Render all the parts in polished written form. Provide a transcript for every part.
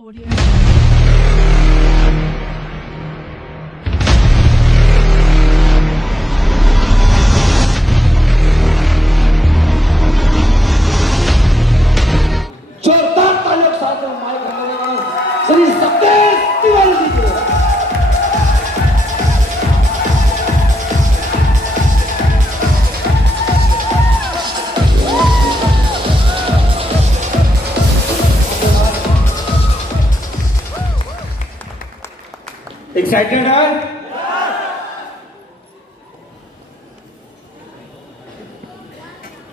Audio. जोरदार तालियों के साथ माइक श्री सतीश तिवारी जी को। एक्साइटेड है?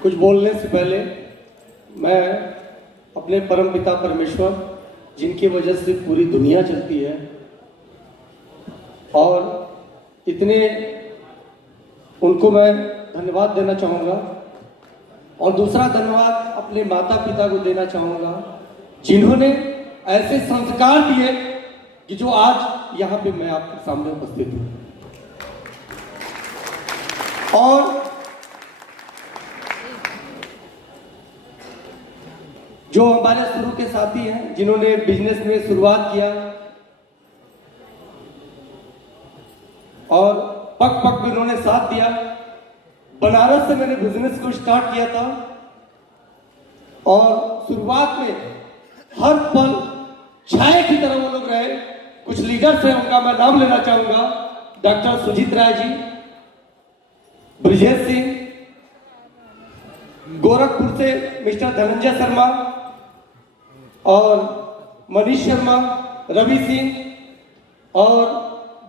कुछ बोलने से पहले मैं अपने परम पिता परमेश्वर, जिनकी वजह से पूरी दुनिया चलती है, और इतने उनको मैं धन्यवाद देना चाहूँगा। और दूसरा धन्यवाद अपने माता पिता को देना चाहूँगा, जिन्होंने ऐसे संस्कार दिए कि जो आज यहाँ पे मैं आपके सामने उपस्थित हूँ। और जो हमारे शुरू के साथी हैं, जिन्होंने बिजनेस में शुरुआत किया और पग पग में उन्होंने साथ दिया। बनारस से मैंने बिजनेस को स्टार्ट किया था और शुरुआत में हर पल छाया की तरह वो लोग रहे। कुछ लीडर्स हैं, उनका मैं नाम लेना चाहूंगा। डॉक्टर सुजीत राय जी, ब्रिजेश सिंह, गोरखपुर से मिस्टर धनंजय शर्मा और मनीष शर्मा, रवि सिंह। और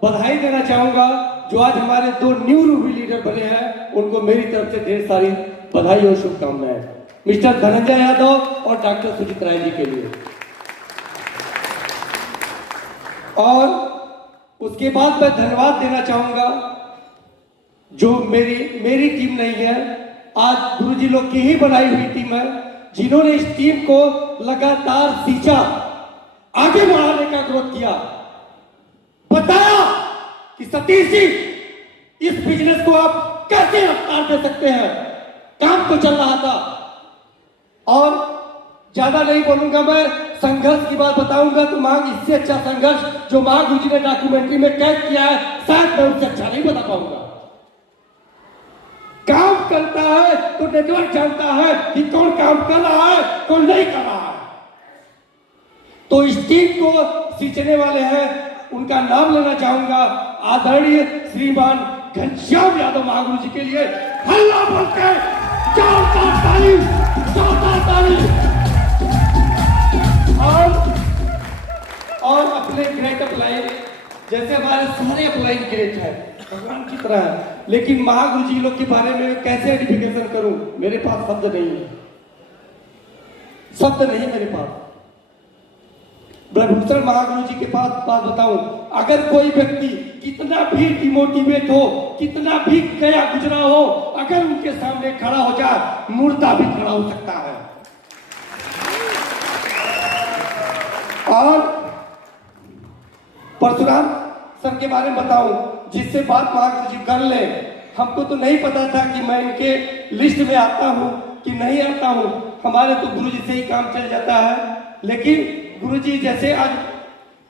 बधाई देना चाहूंगा जो आज हमारे दो न्यू रूबी लीडर बने हैं, उनको मेरी तरफ से ढेर सारी बधाई और शुभकामनाएं, मिस्टर धनंजय यादव और डॉक्टर सुजीत राय जी के लिए। और उसके बाद मैं धन्यवाद देना चाहूंगा जो मेरी टीम नहीं है, आज गुरुजी लोग की ही बनाई हुई टीम है, जिन्होंने इस टीम को लगातार सींचा, आगे बढ़ाने का ग्रोथ किया, बताया कि सतीश जी इस बिजनेस को आप कैसे रफ्तार दे सकते हैं। काम तो चल रहा था। और ज्यादा नहीं बोलूंगा, मैं संघर्ष की बात बताऊंगा तो मांग इससे अच्छा संघर्ष जो मां गुरुजी ने डॉक्यूमेंट्री में कैद किया है, शायद मैं उससे अच्छा नहीं बता पाऊंगा। काम करता है तो नेटवर्क जानता है कि कौन काम कर रहा है, कौन नहीं कर रहा है। तो इस टीम को सींचने वाले हैं, उनका नाम लेना चाहूंगा, आदरणीय श्रीमान घनश्याम यादव महागुरु जी के लिए हल्ला बोलते जोरदार ताली, जोरदार ताली। और अपने ग्रेट अपलाइन, जैसे हमारे सारे अपलाइन ग्रेट है, भगवान की तरह है, लेकिन महागुरु जी लोग के बारे में कैसे आइडेंटिफिकेशन करूं, मेरे पास शब्द नहीं है, शब्द नहीं मेरे पास। ब्रह्मभूषण महागुरु जी के पास बात बताऊं, अगर कोई व्यक्ति कितना भी डिमोटिवेट हो, कितना भी गया गुजरा हो, अगर उनके सामने खड़ा हो जाए, मुर्दा भी खड़ा हो सकता है। और परशुराम सर के बारे में बताऊं, जिससे बात महागुरु जी कर ले। हमको तो नहीं पता था कि मैं इनके लिस्ट में आता हूं कि नहीं आता हूं, हमारे तो गुरु जी से ही काम चल जाता है। लेकिन गुरु जी जैसे आज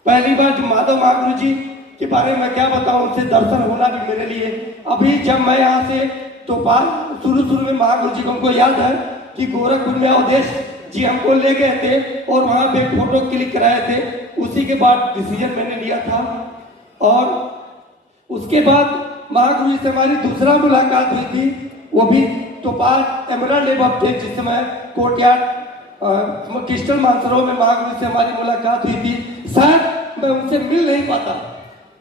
पहली बार जो माधव महागुरु जी के बारे में क्या बताऊं, उनसे दर्शन होना भी मेरे लिए, अभी जब मैं यहाँ से तो बात शुरू में महागुरु जी को हमको याद है कि गोरखपुर में अवधेश जी हमको ले गए थे और वहां पे फोटो क्लिक कराए थे। उसी के बाद डिसीजन मैंने लिया था। और उसके बाद महागुरु जी से हमारी दूसरा मुलाकात हुई थी, वो भी तो पास एमराल्ड लेब थे, जिस समय कोर्टयार्ड क्रिस्टल मानसरोवर में महागुरु से हमारी मुलाकात हुई थी। शायद मैं उनसे मिल नहीं पाता,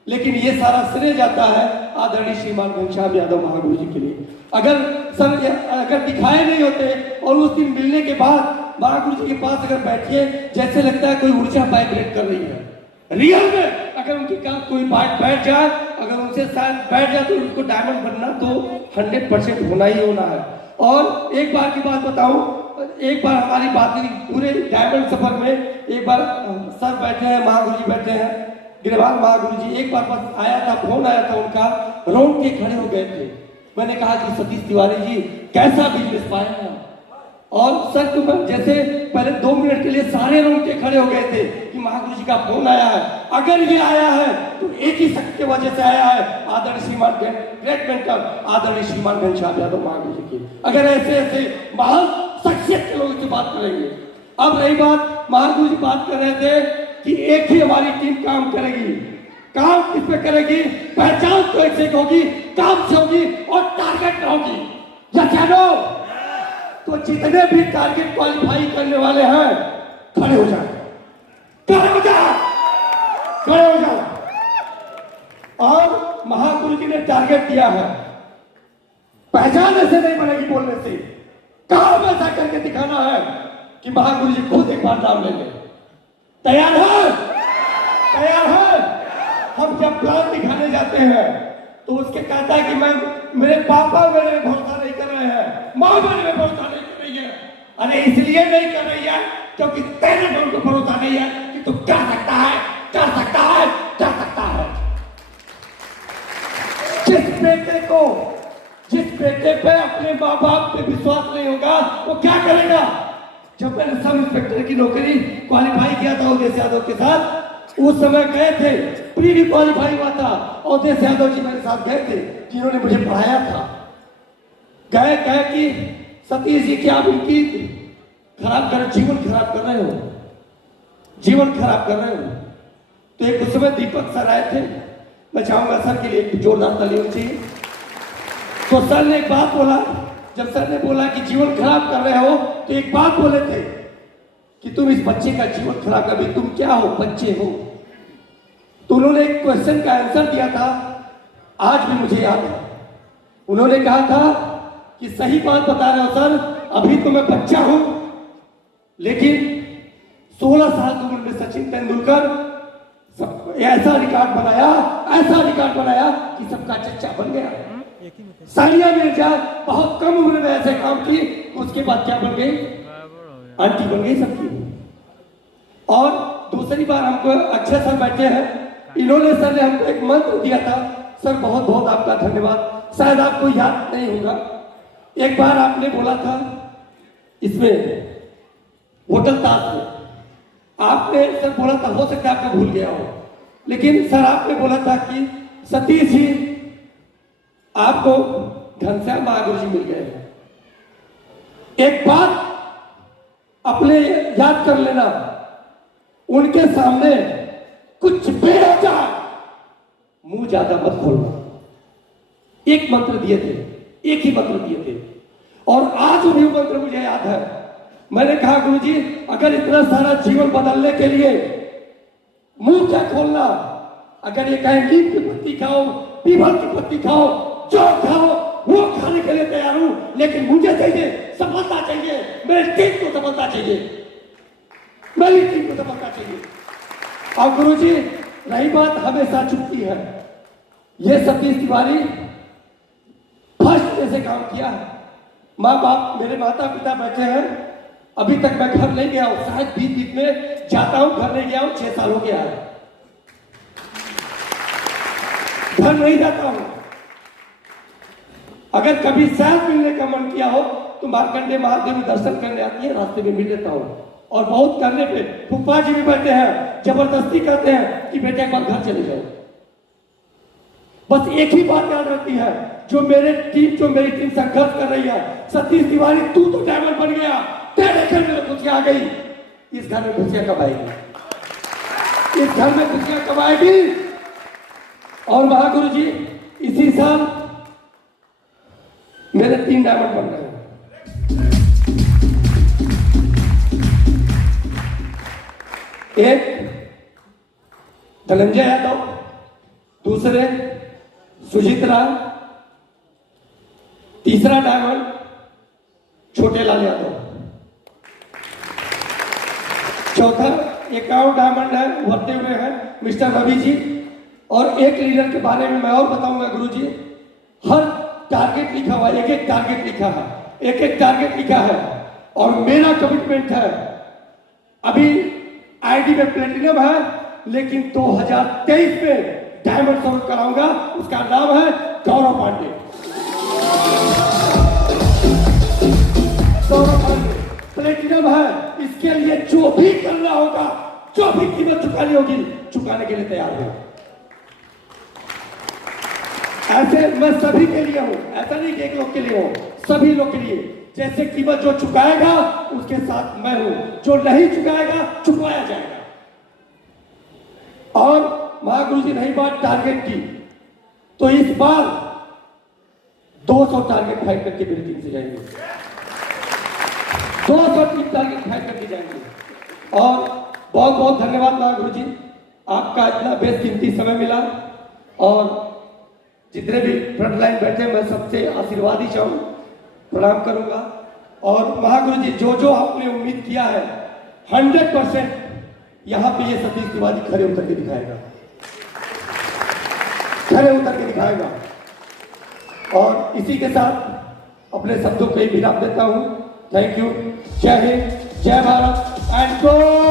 लेकिन ये सारा श्रेय जाता है आदरणीय श्रीमान घनश्याम यादव महागुरु जी के लिए। अगर दिखाए नहीं होते और उस दिन मिलने के बाद महागुरु जी के पास अगर बैठिए, जैसे लगता है कोई ऊर्जा वाइब्रेट कर रही है रियल में। अगर उनकी काम कोई बात बैठ जाए, अगर उनसे शायद बैठ जाए तो उनको डायमंड बनना तो 100% होना ही होना है। और एक बार की बात बताऊं, एक बार हमारी बात हुई पूरे डायमंड सफर में, एक बार सर बैठे हैं, महागुरु जी बैठे हैं, गिरवाल महागुरु जी, एक बार बस आया था, फोन आया था उनका, रोड के खड़े हो गए थे। मैंने कहा कि सतीश तिवारी जी कैसा बिजनेस पाए हैं, और सर तुम जैसे पहले 2 मिनट के लिए सारे रोंगटे खड़े हो गए थे कि महागुरु जी का फोन आया है। अगर ये आया है तो एक ही शक्ति की वजह से आया है, आदरणीय श्रीमान ग्रेट मेंटर आदरणीय श्रीमान घनश्याम यादव महागुरु जी की। अगर ऐसे ऐसे महान शख्सियत के लोगों से बात करेंगे। अब रही बात, महागुरु जी बात कर रहे थे कि एक ही हमारी टीम काम करेगी। काम किस पे करेगी? पहचान तो एक से होगी, काम से होगी और टारगेट होगी। या क्या नो? तो जितने भी टारगेट क्वालिफाई करने वाले हैं खड़े हो जाए, खड़े हो जाए, खड़े हो जाए। और महागुरु जी ने टारगेट दिया है, पहचान ऐसे नहीं बनेगी बोलने से, काम ऐसा करके दिखाना है कि महागुरु जी खुद एक बार नाम ले लें। तैयार है? तैयार है? हम जब प्लान दिखाने जाते हैं तो उसके कहता है कि मैं मेरे पापा मेरे में भरोसा नहीं कर रहे हैं, माँ मेरे में भरोसा नहीं कर रही है। अरे इसलिए नहीं कर रही है क्योंकि तेरे में उनको भरोसा नहीं है कि तू कर सकता है, कर सकता है, कर सकता है। जिस बेटे पे अपने माँ बाप पे विश्वास नहीं होगा वो क्या करेगा? जब मैंने सब इंस्पेक्टर की नौकरी क्वालिफाई किया था उदय यादव के साथ, उस समय गए थे, प्री क्वालिफाई हुआ था, उदय यादव जी मेरे साथ गए थे जिन्होंने मुझे पढ़ाया था। गए कहे कि सतीश जी क्या आप इनकी खराब कर, जीवन खराब कर रहे हो, जीवन खराब कर रहे हो। तो एक उस समय दीपक सर आए थे, मैं चाहूंगा सर के लिए एक जोरदार ताली होनी चाहिए। तो सर ने एक बात बोला, जब सर ने बोला कि जीवन खराब कर रहे हो तो एक बात बोले थे कि तुम इस बच्चे का जीवन खराब कर, तुम क्या हो? बच्चे हो। तो उन्होंने एक क्वेश्चन का आंसर दिया था, आज भी मुझे याद है। उन्होंने कहा था कि सही बात बता रहे हो सर, अभी तो मैं बच्चा हूं, लेकिन 16 साल की उम्र में सचिन तेंदुलकर ऐसा रिकॉर्ड बनाया, ऐसा रिकॉर्ड बनाया कि सबका चच्चा बन गया। सानिया मिर्जा बहुत कम उम्र में ऐसे काम की, उसके बाद क्या बन गई? आंटी बन गई सबकी। और दूसरी बार हमको अक्षय सर बैठे हैं, इन्होंने सर ने हमको एक मंत्र दिया था। सर बहुत बहुत आपका धन्यवाद, शायद आपको याद नहीं होगा। एक बार आपने बोला था इसमें होटल ताज में, आपने सर बोला था, हो सकता है आपका भूल गया हो, लेकिन सर आपने बोला था कि सतीश जी आपको घनश्याम महागुरु जी मिल गए हैं। एक बात अपने याद कर लेना, उनके सामने कुछ भी हो जाए मुंह ज्यादा मत खोलना। एक मंत्र दिए थे, एक ही मंत्र दिए थे, और आज भी वो मंत्र मुझे याद है। मैंने कहा गुरु जी अगर इतना सारा जीवन बदलने के लिए मुंह क्या खोलना, अगर ये कहें नीम की पत्ती खाओ, पीपल की पत्ती खाओ, जो खाओ वो खाने के लिए तैयार हूं, लेकिन मुझे चाहिए सफलता, चाहिए मेरे टीम को सफलता चाहिए, मेरी टीम को सफलता चाहिए। और गुरुजी रही बात हमेशा चुपती है, ये सतीश तिवारी फर्स्ट डे से काम किया है। माँ बाप मेरे माता पिता बैठे हैं, अभी तक मैं घर नहीं गया हूं, शायद बीच बीच में जाता हूं, घर नहीं गया हूं, 6 साल हो गया है, घर नहीं जाता हूं। अगर कभी शायद मिलने का मन किया हो तो मार्कंडे महादेव दर्शन करने आती है, रास्ते में मिल लेता हूं। और बहुत करने पे फूफा जी भी बैठे हैं, जबरदस्ती करते हैं कि बेटे एक बार घर चले जाओ। बस एक ही बात याद रहती है, जो मेरी टीम संघर्ष कर रही है, सतीश तिवारी तू तो डायमंड बन गया, तेरे घर में खुशियां आ गई, इस घर में खुशियां कब आएगी? इस घर में खुशियां कब आएगी? और महागुरु जी इसी साल मेरे 3 डायमंड बन गए। एक धनंजय यादव, दूसरे सुजीत राम, तीसरा डायमंड छोटे लाल यादव, चौथा एक और डायमंड है भरते हुए हैं मिस्टर रवि जी। और एक लीडर के बारे में मैं और बताऊंगा गुरु जी, हर टारगेट लिखा हुआ, एक एक टारगेट लिखा है, एक एक टारगेट लिखा है। और मेरा कमिटमेंट है, अभी आईडी में प्लेटिनम है, लेकिन 2023 में डायमंड सॉल्व कराऊंगा, उसका नाम है गौरव पांडे। गौरव पांडे फ्रीडम है, इसके लिए जो भी करना होगा, जो भी कीमत चुकानी होगी, चुकाने के लिए तैयार हूं। ऐसे मैं सभी के लिए हूं, ऐसा नहीं कि एक लोग के लिए हूं, सभी लोग के लिए। जैसे कीमत जो चुकाएगा उसके साथ मैं हूं, जो नहीं चुकाएगा चुकाया जाएगा। और महागुरु जी ने बात टारगेट की, तो इस बार 200 टारगेट फाइट करके मेरी टीम से जाएंगे, 200 टीम टारगेट फाइट करके जाएंगे। और बहुत बहुत धन्यवाद महागुरु जी, आपका इतना बेशकीमती समय मिला। और जितने भी फ्रंट लाइन बैठे, मैं सबसे आशीर्वाद ही चाहूँ, प्रणाम करूंगा। और महागुरु जी जो जो आपने उम्मीद किया है 100% यहां पे ये सतीश तिवारी खड़े उतर के दिखाएगा, खड़े उतर के दिखाएगा। और इसी के साथ अपने शब्दों को विराम देता हूं। Thank you. जय हिंद, जय भारत एंड गो